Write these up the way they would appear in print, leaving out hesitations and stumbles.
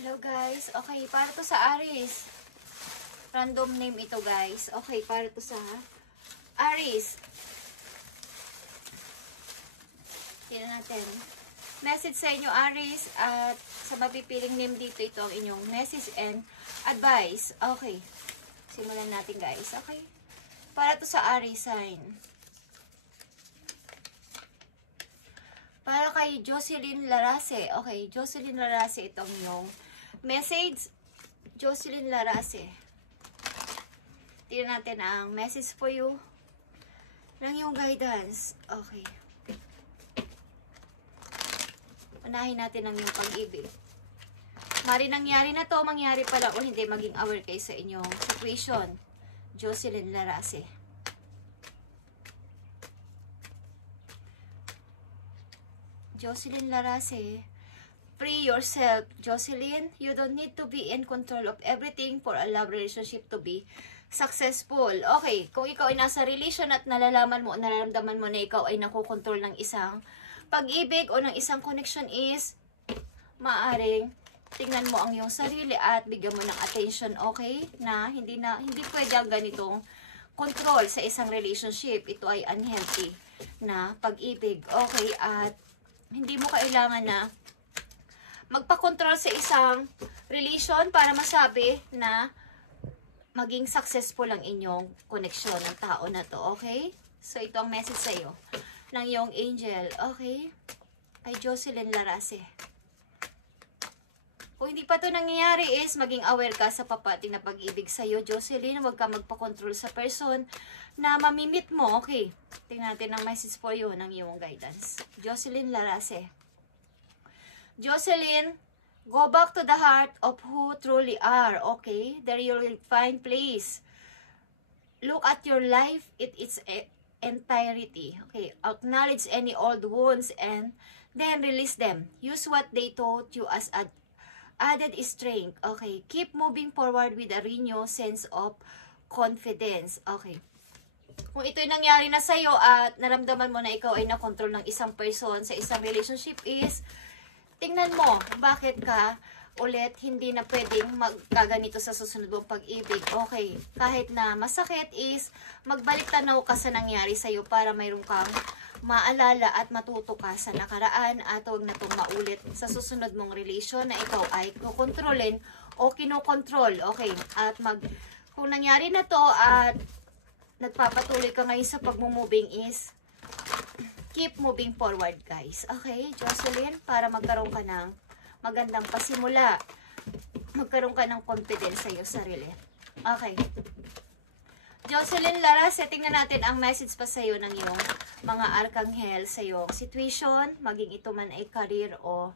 Hello guys. Okay, para to sa Aries. Random name ito guys. Okay, para to sa Aries. Tingnan natin. Message sa inyo Aries at sa mapipiling name dito ito ang inyong message and advice. Okay. Simulan natin guys. Okay. Para to sa Aries sign. Para kay Jocelyn Larase. Okay, Jocelyn Larase itong yung message. Jocelyn Larase. Tingnan natin ang message for you. Lang yung guidance. Okay. Unahin natin ang yung pag-ibig. Mari nangyari na to, mangyari pala o hindi, maging aware kayo sa inyong situation. Jocelyn Larase. Jocelyn Larase. Free yourself, Jocelyn. You don't need to be in control of everything for a love relationship to be successful. Okay, kung ikaw ay nasa relation at nalalaman mo, nararamdaman mo na ikaw ay nakokontrol ng isang pag-ibig o ng isang connection is, maaring tingnan mo ang iyong sarili at bigyan mo ng attention, okay? Na hindi pwede ang ganitong control sa isang relationship. Ito ay unhealthy na pag-ibig, okay? At hindi mo kailangan na magpa-control sa isang relation para masabi na maging successful ang inyong connection ng tao na to, okay? So, ito ang message sa iyo ng iyong angel, okay? Kay Jocelyn Larase. Kung hindi pa to nangyayari is, maging aware ka sa papating na pag-ibig sa iyo, Jocelyn. Huwag ka magpa-control sa person na mamimit mo, okay? Tingnan natin ang message for you ng iyong guidance. Jocelyn Larase. Jocelyn, go back to the heart of who truly are, okay? There you will find place. Look at your life in its entirety, okay? Acknowledge any old wounds and then release them. Use what they taught you as added strength, okay? Keep moving forward with a renewed sense of confidence, okay? Kung ito'y nangyari na sa'yo at naramdaman mo na ikaw ay nakontrol ng isang person sa isang relationship is, tingnan mo, bakit ka ulit hindi na pwedeng magkaganito sa susunod mong pag-ibig. Okay, kahit na masakit is, magbalik tanaw ka sa nangyari sa'yo para mayroon kang maalala at matuto ka sa nakaraan at huwag na itong maulit sa susunod mong relasyon na ikaw ay kukontrolin o kinokontrol. Okay, at kung nangyari na to at nagpapatuloy ka ngayon sa pagmumoving is, keep moving forward, guys. Okay, Jocelyn, para magkaroon ka ng magandang pasimula. Magkaroon ka ng confidence sa iyo sarili. Okay. Jocelyn Larase, tingnan natin ang message pa sa iyo ng iyong mga arkanghel sa iyong situation, maging ito man ay career o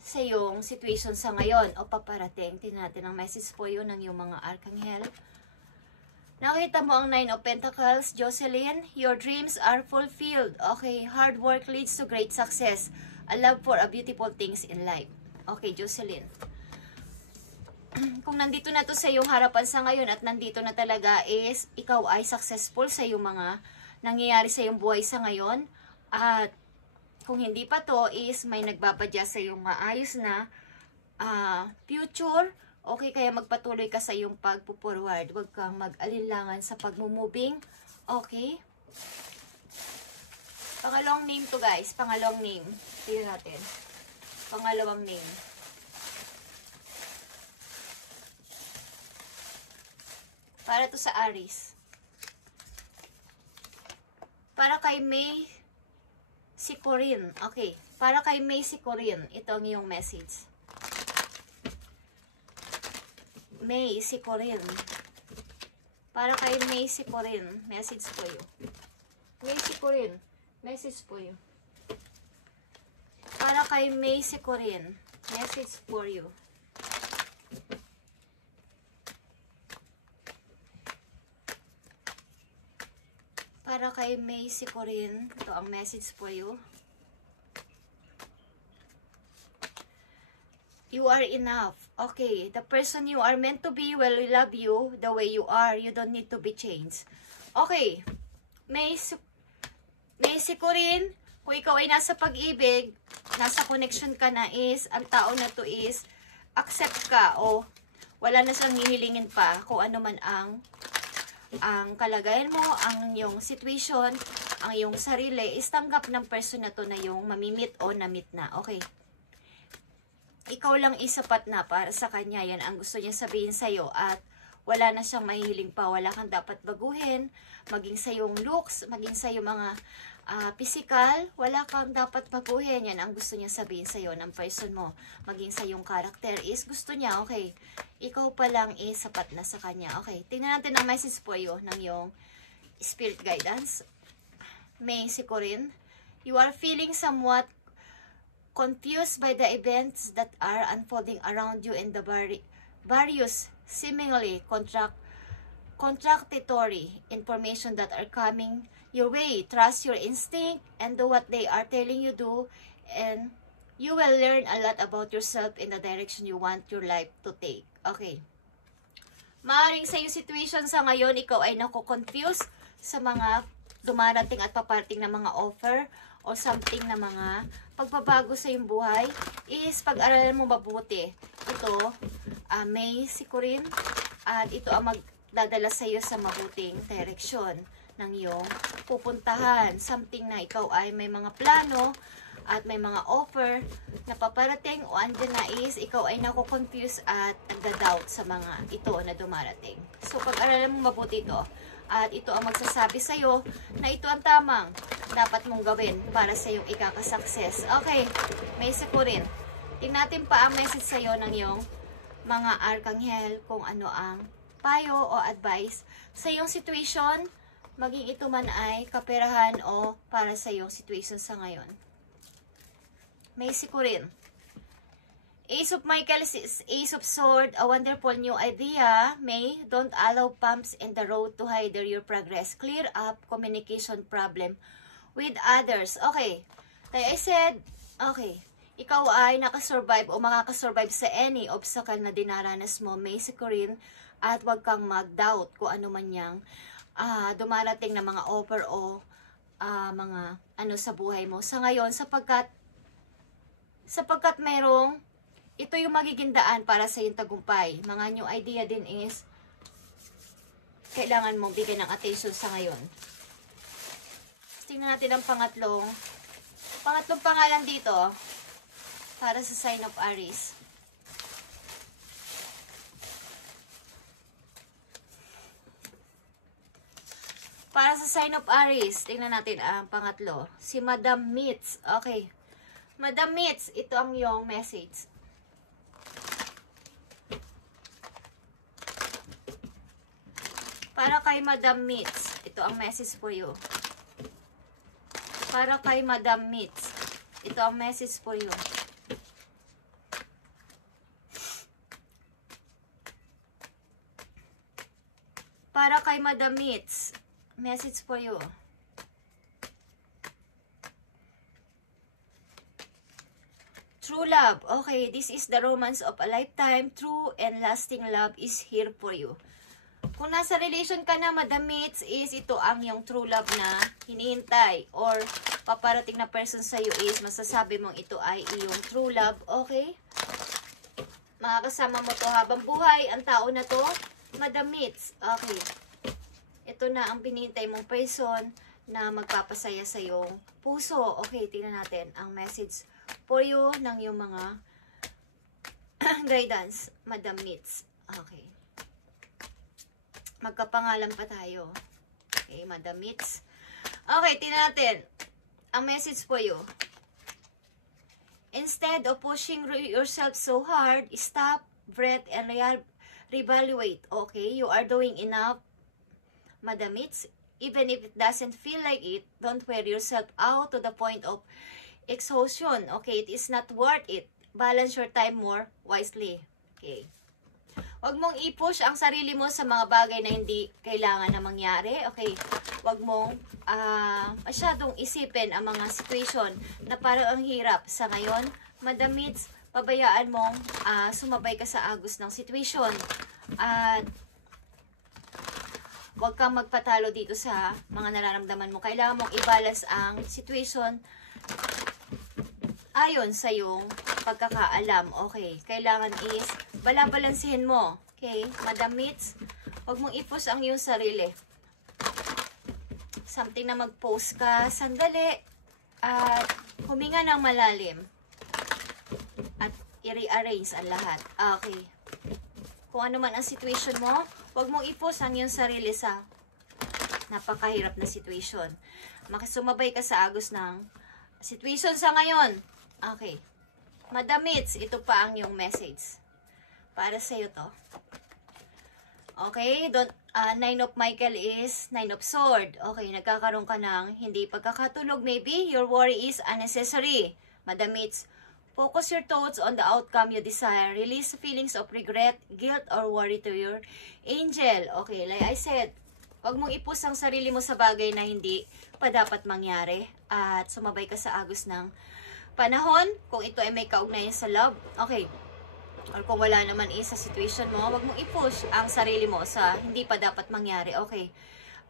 sa iyong situation sa ngayon o paparating. Tingnan natin ang message po yun ng iyong mga arkanghel. Nakita mo ang 9 of Pentacles, Jocelyn. Your dreams are fulfilled. Okay, hard work leads to great success. A love for a beautiful things in life. Okay, Jocelyn. Kung nandito na to sa iyong harapan sa ngayon at nandito na talaga is, ikaw ay successful sa iyong mga nangyayari sa iyong buhay sa ngayon. At kung hindi pa to is, may nagbapadya sa iyong maayos na future. Okay, kaya magpatuloy ka sa iyong pagpo-forward. Huwag kang mag-alinlangan sa pagmumoving. Okay? Pangalawang name to guys. Pangalawang name. Tingnan natin. Pangalawang name. Para to sa Aries. Para kay May Sikorin. Okay. Para kay May Sikorin. Ito ang iyong message. May Sikorin. Para kay May Sikorin. Message po you. May Sikorin. Message po you. Para kay May Sikorin. Message for you. Para kay May Sikorin. Ito ang message for you. You are enough. Okay, the person you are meant to be will love you the way you are. You don't need to be changed. Okay, May Sikorin, Kung ikaw ay nasa pag-ibig, nasa connection ka na is, ang tao na to is, accept ka o wala na siyang hihilingin pa kung ano man ang kalagayan mo, ang yung situation, ang yung sarili, is tanggap ng person na to na yung mamimit o namit na. Okay. Ikaw lang isapat na para sa kanya. Yan ang gusto niya sabihin sa'yo at wala na siyang mahihiling pa. Wala kang dapat baguhin. Maging sa yung looks, maging sa yung mga physical, wala kang dapat baguhin. Yan ang gusto niya sabihin sa'yo ng person mo. Maging sa yung character is gusto niya, okay, ikaw pa lang is sapat na sa kanya. Okay, tingnan natin ang message po yun ng yung spirit guidance. May si Corinne. You are feeling somewhat confused by the events that are unfolding around you and the various seemingly contradictory information that are coming your way. Trust your instinct and do what they are telling you do, and you will learn a lot about yourself in the direction you want your life to take. Okay. Maaaring sa yung situation sa ngayon, ikaw ay naku-confuse sa mga dumarating at paparating na mga offer o something na mga pagbabago sa iyong buhay, is pag-aralan mo mabuti. Ito, may sikurin at ito ang magdadala sa iyo sa mabuting direksyon ng iyong pupuntahan. Something na ikaw ay may mga plano at may mga offer na paparating o andyan na is ikaw ay naku-confuse at nagda-doubt sa mga ito na dumarating. So, pag-aralan mo mabuti ito. At ito ang magsasabi sa'yo na ito ang tamang dapat mong gawin para sa iyong ikakasuccess. Okay, may sikurin. Tingnan natin pa ang message sa'yo ng iyong mga arkanghel kung ano ang payo o advice sa iyong situation, maging ito man ay kaperahan o para sa iyong situation sa ngayon. May sikurin. Ace of Michael is Ace of Sword, a wonderful new idea. May, don't allow bumps in the road to hinder your progress. Clear up communication problem with others. Okay, like I said, okay, ikaw ay nakasurvive o makakasurvive sa any obstacle na dinaranas mo, may sikurin, at huwag kang mag-doubt kung ano man yang dumarating na mga offer o mga ano sa buhay mo. Sa ngayon, sapagkat merong ito yung magiging daan para sa iyong tagumpay. Mga new idea din is kailangan mong bigyan ng attention sa ngayon. Tingnan natin ang pangatlong pangalan dito para sa sign of Aries. Para sa sign of Aries, tingnan natin ang pangatlo. Si Madam Mitz. Okay. Madam Mitz, ito ang iyong message. Para kay Madam Mitz, ito ang message for you. Para kay Madam Mitz, ito ang message for you. Para kay Madam Mitz, message for you. True love. Okay, this is the romance of a lifetime. True and lasting love is here for you. Kung nasa relation ka na, Madam Mitz, is ito ang yung true love na hinihintay or paparating na person sa'yo is masasabi mong ito ay iyong true love. Okay? Makakasama mo to habang buhay. Ang tao na to, Madam Mitz. Okay. Ito na ang pinihintay mong person na magpapasaya sa iyong puso. Okay, tingnan natin ang message for you ng yung mga guidance, Madam Mitz. Okay. Magkapangalan pa tayo. Okay, Madam Mitz. Okay, tingnan natin ang message for you. Instead of pushing yourself so hard, stop, breathe, and reevaluate. Okay, you are doing enough, Madam Mitz. Even if it doesn't feel like it, don't wear yourself out to the point of exhaustion. Okay, it is not worth it. Balance your time more wisely. Okay. Huwag mong i-push ang sarili mo sa mga bagay na hindi kailangan na mangyari. Okay. Huwag mong masyadong isipin ang mga situation na parang ang hirap sa ngayon. Madam Mitz, pabayaan mong sumabay ka sa agos ng situation. At huwag kang magpatalo dito sa mga nararamdaman mo. Kailangan mong i-balance ang situation ayon sa iyong pagkakaalam. Okay, kailangan is balabalansihin mo. Okay, Madam Mitz, huwag mong i-push ang iyong sarili. Something na mag-post ka, sandali, at huminga ng malalim. At i-rearrange ang lahat. Okay. Kung ano man ang situation mo, huwag mong i-push ang iyong sarili sa napakahirap na situation. Makisumabay ka sa agos ng situation sa ngayon. Okay. Madam Mitz, ito pa ang iyong message. Para sa iyo to. Okay, Nine of Michael is Nine of Sword. Okay, nagkakaroon ka ng hindi pagkakatulog. Maybe your worry is unnecessary. Madam Mitz, focus your thoughts on the outcome you desire. Release feelings of regret, guilt, or worry to your angel. Okay, like I said, huwag mong ipus ang sarili mo sa bagay na hindi pa dapat mangyari. At sumabay ka sa agos ng panahon. Kung ito ay may kaugnayan sa love. Okay. Or kung wala naman sa situation mo, wag mong i-push ang sarili mo sa hindi pa dapat mangyari. Okay.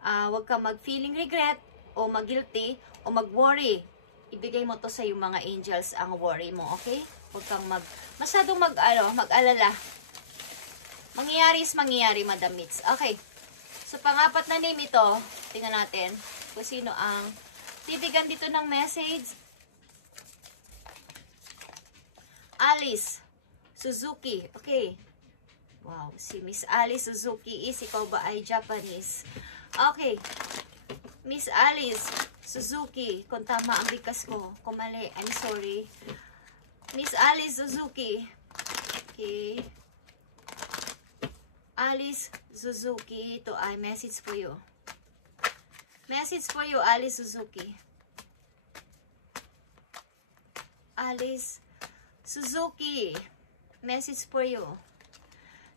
Wag kang mag-feeling regret o mag-guilty o mag-worry. Ibigay mo to sa yung mga angels ang worry mo. Okay? Wag kang masyadong mag-alala. Mangyayari is mangyayari, Madam Mitz. Okay. So, pang-apat na name ito, tingnan natin kung sino ang bibigyan dito ng message. Alice Suzuki. Okay. Wow. Si Miss Alice Suzuki is, ikaw ba ay Japanese? Okay. Miss Alice Suzuki. Kung tama ang bigkas ko. Kung mali, I'm sorry. Miss Alice Suzuki. Okay. Alice Suzuki. Ito ay message for you. Message for you, Alice Suzuki. Alice Suzuki. Message for you.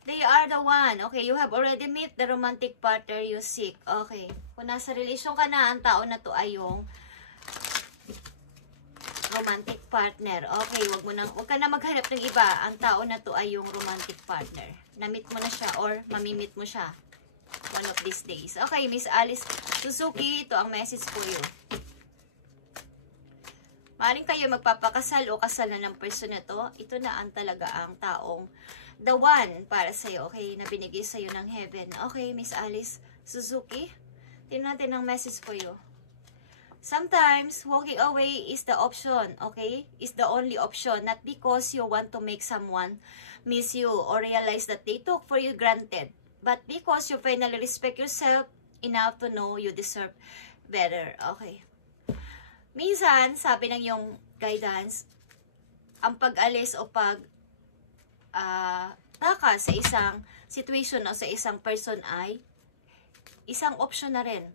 They are the one. Okay, you have already met the romantic partner you seek. Okay. Kung nasa relasyon ka na, ang tao na to ay yung romantic partner. Okay, wag ka na maghanap ng iba. Ang tao na to ay yung romantic partner. Na-meet mo na siya or mamimit mo siya one of these days. Okay, Miss Alice Suzuki, ito ang message for you. Maaaring kayo magpapakasal o kasal na ng person na to. Ito na ang talaga ang taong the one para sa'yo. Okay, na binigay sa'yo ng heaven. Okay, Miss Alice Suzuki. Tingnan natin ang message for you. Sometimes, walking away is the option. Okay? Is the only option. Not because you want to make someone miss you or realize that they took for you granted. But because you finally respect yourself enough to know you deserve better. Okay. Minsan, sabi ng yung guidance, ang pag-alis o taka sa isang situation o sa isang person ay isang option na rin.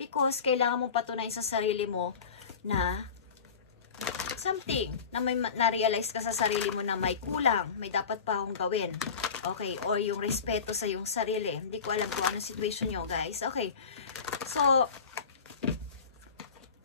Because kailangan mong patunayan sa sarili mo na something, na may na-realize ka sa sarili mo na may kulang, may dapat pa akong gawin. Okay, or yung respeto sa yung sarili. Hindi ko alam kung anong situation nyo, guys. Okay, so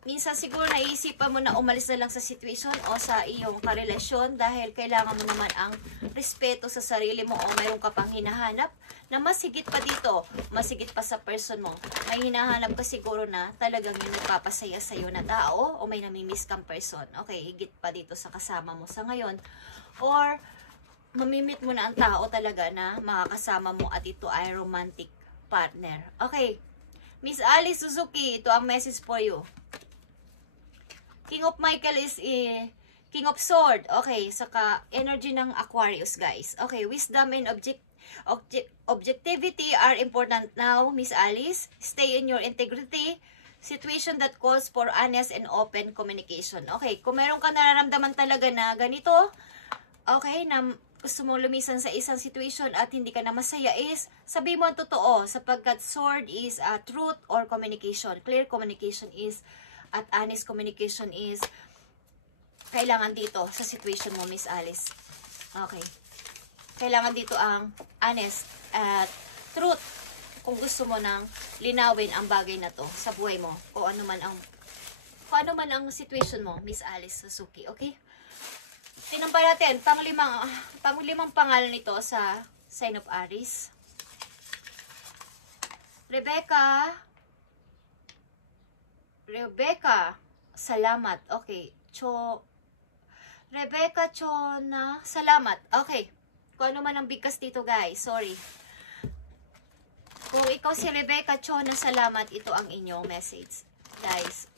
minsan siguro naiisipan mo na umalis na lang sa situation o sa iyong karelasyon dahil kailangan mo naman ang respeto sa sarili mo o mayroon ka pang hinahanap na mas higit pa dito, mas higit pa sa person mo. May hinahanap ka siguro na talagang yung nagpapasaya sa iyo na tao o may namimiss kang person. Okay, higit pa dito sa kasama mo sa ngayon. Or mamimit mo na ang tao talaga na makakasama mo at ito ay romantic partner. Okay, Miss Alice Suzuki, ito ang message for you. King of Michael is King of Sword. Okay, saka energy ng Aquarius, guys. Okay, wisdom and objectivity are important now, Miss Alice. Stay in your integrity. Situation that calls for honest and open communication. Okay, kung meron ka nararamdaman talaga na ganito, okay, na gusto mong lumisan sa isang situation at hindi ka na masaya is, sabi mo ang totoo sapagkat sword is truth or communication. Clear communication is at honest communication is kailangan dito sa situation mo, Miss Alice. Okay. Kailangan dito ang honest at truth kung gusto mo nang linawin ang bagay na to sa buhay mo. Kung ano man ang situation mo, Miss Alice Suzuki. Okay? Tinampa natin, panglimang pangalan nito sa sign of Aries. Rebecca, salamat. Okay. Rebecca Chona, salamat. Okay. Kung ano man ang bigkas dito, guys. Sorry. Kung ikaw si Rebecca Chona, salamat. Ito ang inyong message. Guys.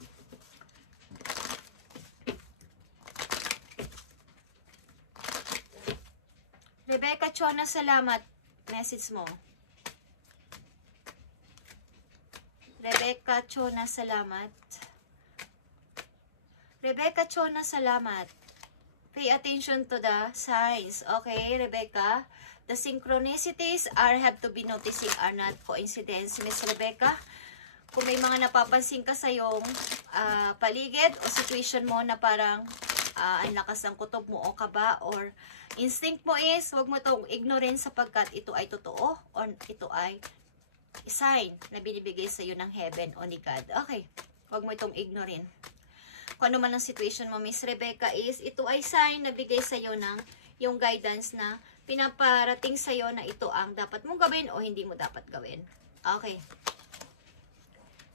Rebecca Chona, salamat. Message mo. Rebecca Chona, salamat. Rebecca Chona, salamat. Pay attention to the signs. Okay, Rebecca? The synchronicities have to be noticing are not coincidence. Miss Rebecca, kung may mga napapansin ka sa iyong paligid o situation mo na parang ang lakas ng kutob mo o kaba or instinct mo is, huwag mo itong ignorin sapagkat ito ay totoo or ito ay sign na binibigay sa iyo ng heaven o ni God. Okay, huwag mo itong ignorin. Kung ano man ang situation mo, Miss Rebecca, is ito ay sign na bigay sa iyo ng yung guidance na pinaparating sa iyo na ito ang dapat mong gawin o hindi mo dapat gawin. Okay.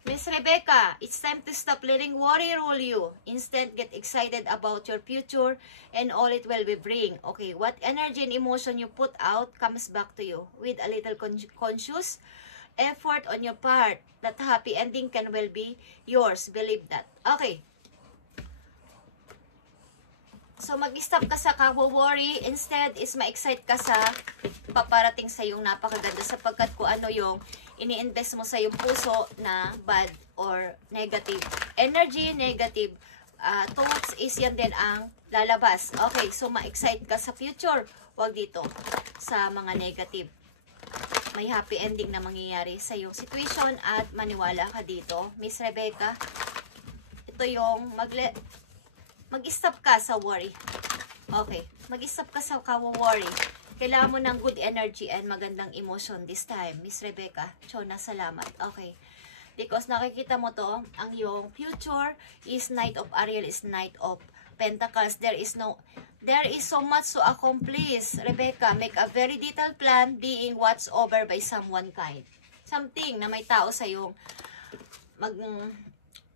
Miss Rebecca, it's time to stop letting worry rule you. Instead, get excited about your future and all it will be bring. Okay, what energy and emotion you put out comes back to you with a little conscious effort on your part. That happy ending can well be yours. Believe that. Okay. So, mag-stop ka sa kawo-worry. Instead, is ma-excite ka sa paparating sa yung napakaganda sapagkat kung ano yung ini-invest mo sa yung puso na bad or negative energy, negative thoughts, is yan din ang lalabas. Okay, so ma-excite ka sa future. Huwag dito sa mga negative. May happy ending na mangyayari sa yung situation at maniwala ka dito. Miss Rebecca, ito yung mag-stop ka sa worry. Okay. Mag-stop ka sa kawo-worry. Kailangan mo ng good energy and magandang emotion this time. Miss Rebecca Chona, salamat. Okay. Because nakikita mo to, ang yung future is Knight of Ariel, is Knight of Pentacles. There is so much to accomplish. Rebecca, make a very detailed plan being watched over by someone kind. Something na may tao sa yung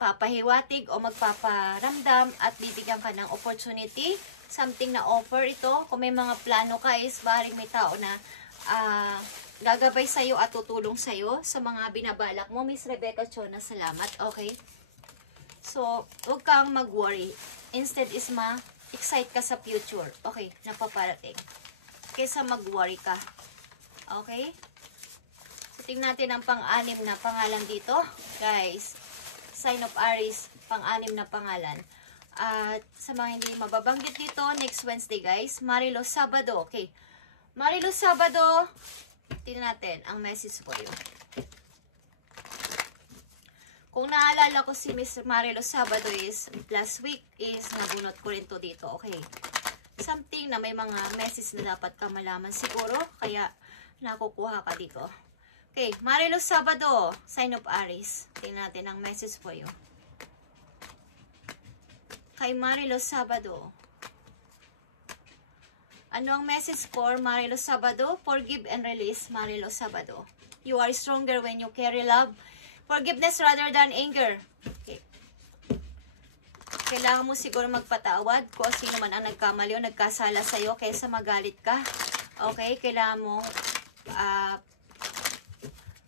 papahiwatig o magpaparamdam at bibigyan ka ng opportunity, something na offer ito. Kung may mga plano ka is maaaring may tao na gagabay sa'yo at tutulong sa'yo sa mga binabalak mo. Miss Rebecca Chona, salamat. Okay? So, huwag kang mag-worry. Instead is ma-excite ka sa future. Okay? Napaparating. Kaysa mag-worry ka. Okay? So, tingnan natin ang pang-anim na pangalan dito. Guys, Sign of Aries, pang-anim na pangalan. At sa mga hindi mababanggit dito, next Wednesday guys, Marilo Sabado. Okay. Marilo Sabado, tingnan natin ang message po yun. Kung naalala ko si Miss Marilo Sabado is, last week is nabunot ko rin to dito. Okay. Something na may mga message na dapat ka malaman siguro, kaya nakukuha ka dito. Okay, Marilo Sabado, Sign of Aries. Tingnan natin ang message po yun. Kay Marilo Sabado. Ano ang message for Marilo Sabado? Forgive and release, Marilo Sabado. You are stronger when you carry love, forgiveness rather than anger. Okay. Kailangan mo siguro magpatawad kung sino man ang nagkamali o nagkasala sa'yo kaysa magalit ka. Okay, kailangan mo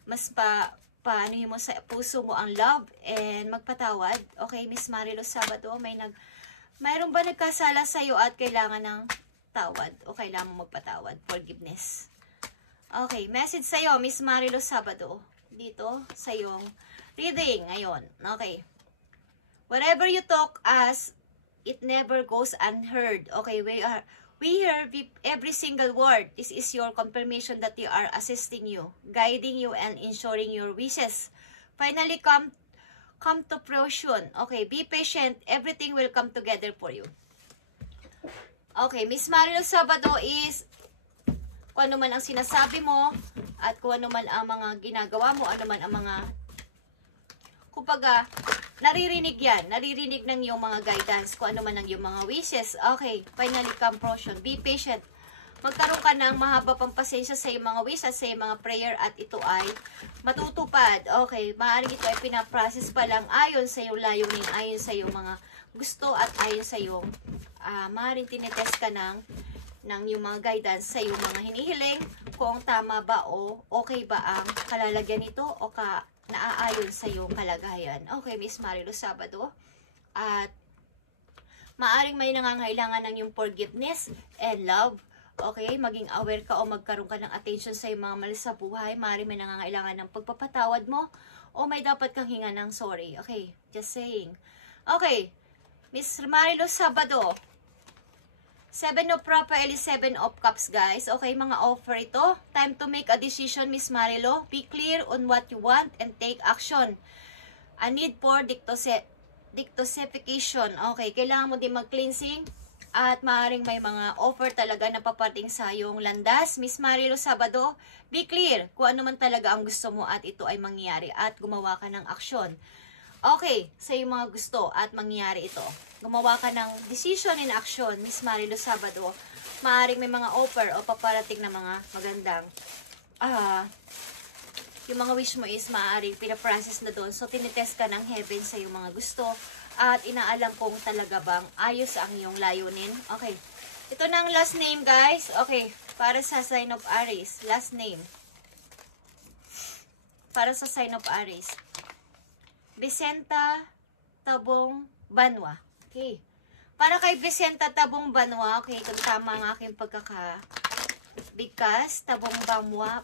mas paano mo sa puso mo ang love and magpatawad. Okay, Miss Marilo Sabado, mayroon ba nagkasala sa iyo at kailangan ng tawad o kailangan mo magpatawad, forgiveness. Okay, message sa iyo, Miss Marilo Sabado, dito sa iyong reading ngayon. Okay. Whatever you talk as, it never goes unheard. Okay, we hear every single word. This is your confirmation that they are assisting you, guiding you, and ensuring your wishes finally come to fruition. Okay, be patient. Everything will come together for you. Okay, Miss Marilo Sabado is, kung ano man ang sinasabi mo, at kung ano man ang mga ginagawa mo, ano man ang mga, kumbaga, naririnig yan. Naririnig ng iyong mga guidance. Kung ano man ang iyong mga wishes. Okay. Finally, come fruition. Be patient. Magkaroon ka ng mahaba pang pasensya sa iyong mga wishes, sa iyong mga prayer, at ito ay matutupad. Okay. Maaaring ito ay pinaprocess pa lang ayon sa iyong layunin, ayon sa iyong mga gusto at ayon sa iyong maaaring tinetest ka ng yung mga guidance sa iyong mga hinihiling, kung tama ba o okay ba ang kalalagyan nito o naaayon sa iyong kalagayan. Okay, Miss Marilu Sabado. At maaring may nangangailangan ng yung forgiveness and love. Okay, maging aware ka o magkaroon ka ng attention sa iyong mga mali sa buhay. Maaring may nangangailangan ng pagpapatawad mo o may dapat kang hinga ng sorry. Okay, just saying. Okay, Miss Marilu Sabado. 7 of Propel, 7 of Cups, guys. Okay, mga offer ito. Time to make a decision, Miss Marilo. Be clear on what you want and take action. A need for detoxification. Okay, kailangan mo din mag-cleansing. At maaaring may mga offer talaga na papating sa iyong landas. Miss Marilo Sabado, be clear kung ano man talaga ang gusto mo at ito ay mangyayari at gumawa ka ng aksyon. Okay, sa iyong mga gusto at mangyayari ito. Gumawa ka ng decision in action, Miss Marilu Sabado. Maaaring may mga offer o paparating na mga magandang yung mga wish mo is maaaring pinaprocess na doon. So, tinitest ka ng heaven sa iyong mga gusto at inaalam kung talaga bang ayos ang iyong layunin. Okay, ito na ang last name, guys. Okay, para sa sign of Aries. Last name. Para sa sign of Aries. Vicenta Tabong Banwa. Okay. Para kay Vicenta Tabong Banwa, okay, kung tama ang aking pagkakabigkas, Tabong Banwa,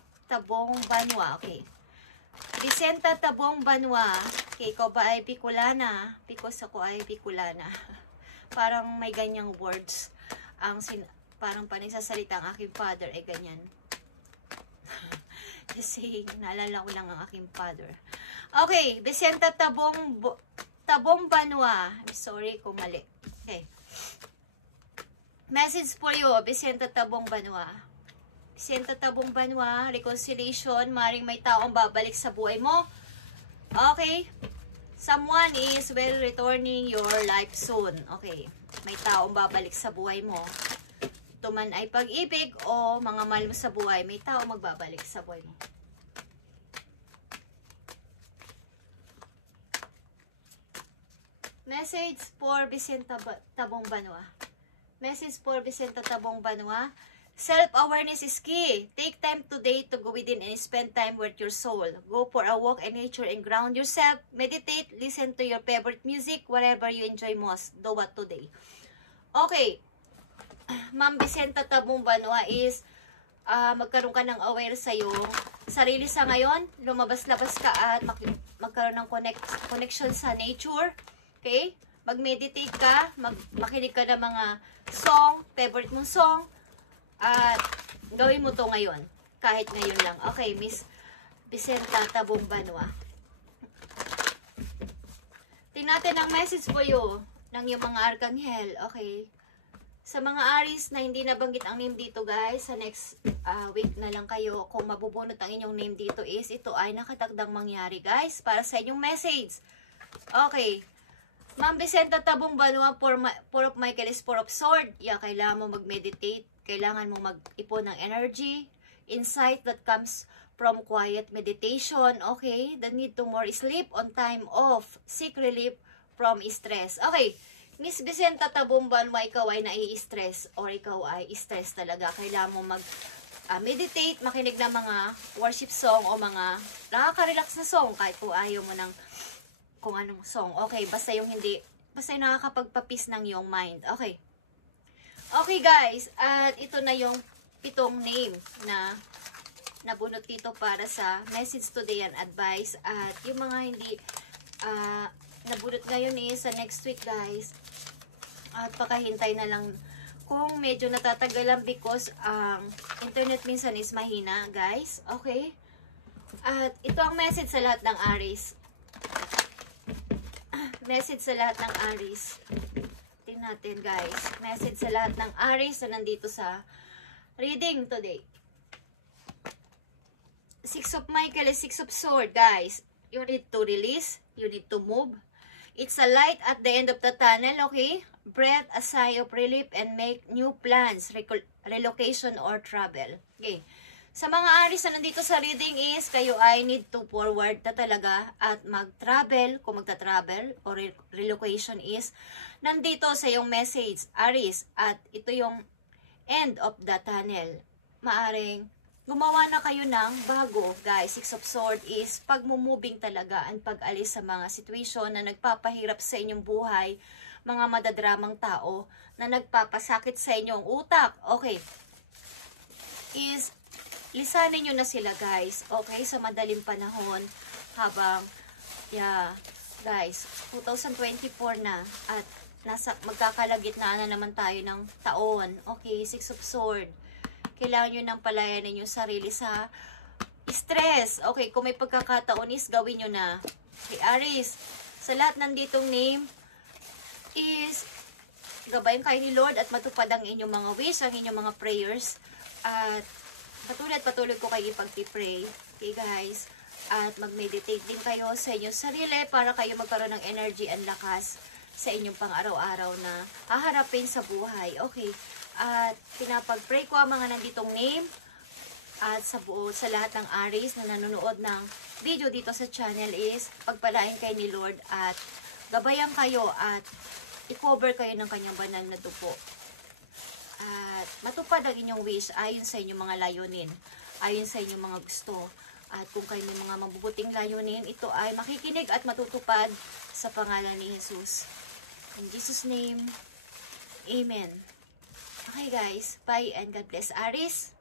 okay. Vicenta Tabong Banwa, okay, ikaw ba ay Bicolana? Because ako ay Bicolana. Parang may ganyang words. Parang panagsasalita ang aking father, eh ganyan. Kasi naalala ko lang ang aking father. Okay, Vicenta Tabong Banwa. I'm sorry kung mali. Okay. Message for you, Vicenta Tabong Banwa. Vicenta Tabong Banwa, reconciliation, maring may taong babalik sa buhay mo. Okay. Someone is well returning your life soon. Okay. May taong babalik sa buhay mo. Ito man ay pag-ibig o mga mahal mo sa buhay, may taong magbabalik sa buhay mo. Message for Vicenta Tabong Banwa. Message for Vicenta Tabong Banwa. Self-awareness is key. Take time today to go within and spend time with your soul. Go for a walk in nature and ground yourself. Meditate, listen to your favorite music, whatever you enjoy most. Do what today. Okay. Ma'am Vicenta Tabong Banwa is magkaroon ka ng aware sa iyong sarili sa ngayon. Lumabas-labas ka at magkaroon ng connection sa nature. Okay? Mag-meditate ka, makinig ka ng mga song, favorite mong song, at gawin mo to ngayon. Kahit ngayon lang. Okay, Miss Vicenta Tabong Banwa. Tingnan natin ang message for you ng yung mga arkanghel. Okay. Sa mga Aries na hindi nabanggit ang name dito, guys, sa next week na lang kayo, kung mabubunot ang inyong name dito is, ito ay nakatagdang mangyari, guys, para sa inyong message. Okay. Ma'am Vicenta Tabong Banwa, four of Michael is 4 of Sword. Yeah, kailangan mo mag-meditate. Kailangan mo mag-ipon ng energy. Insight that comes from quiet meditation. Okay? The need to more sleep on time off. Seek relief from stress. Okay. Miss Vicenta Tabong Banwa, ikaw ay nai-stress or ikaw ay stress talaga. Kailangan mo mag-meditate, makinig ng mga worship song o mga nakaka-relax na song kahit kung ayaw mo ng kung anong song. Okay, basta yung nakakapagpapis ng iyong mind. Okay. Okay, guys. At ito na yung 7 name na nabunot dito para sa message today and advice. At yung mga hindi nabunot ngayon sa next week, guys. At pakahintay na lang kung medyo natatagalan because ang internet minsan is mahina, guys. Okay. At ito ang message sa lahat ng Aries. Message sa lahat ng Aries. Tingnan natin, guys. Message sa lahat ng Aries na nandito sa reading today. 6 of Michael is 6 of Sword, guys. You need to release. You need to move. It's a light at the end of the tunnel, okay? Breathe a sigh of relief and make new plans, relocation or travel. Okay. Sa mga Aries na nandito sa reading is, kayo ay need to forward na talaga at mag-travel, kung magta-travel or relocation is, nandito sa yung message, Aries, at ito yung end of the tunnel. Maaring gumawa na kayo ng bago, guys. Six of Swords is pagmumoving talaga ang pag-alis sa mga situation na nagpapahirap sa inyong buhay, mga madadramang tao na nagpapasakit sa inyong utak. Okay. Is lisanin nyo na sila, guys. Okay? Sa madaling panahon. Habang, guys, 2024 na. At magkakalagitnaan na naman tayo ng taon. Okay? Six of Swords. Kailangan nyo nang palayanin yung sarili sa stress. Okay? Kung may pagkakataon is, gawin nyo na. Okay, Aries. Sa lahat ng ditong name is, gabayan kayo ni Lord at matupad ang inyong mga wish, ang inyong mga prayers. At patuloy ko kayo ipag-pray. Okay, guys? At mag-meditate din kayo sa inyong sarili para kayo magkaroon ng energy and lakas sa inyong pang-araw-araw na haharapin sa buhay. Okay. At pinapag-pray ko ang mga nanditong name at sa lahat ng Aries na nanonood ng video dito sa channel is pagpalain kayo ni Lord at gabayan kayo at i-cover kayo ng kanyang banal na dugo. At matupad ang inyong wish ayon sa inyong mga layunin, ayon sa inyong mga gusto. At kung kayo may mga mabubuting layunin, ito ay makikinig at matutupad sa pangalan ni Jesus. In Jesus' name, Amen. Okay, guys, bye and God bless, Aries.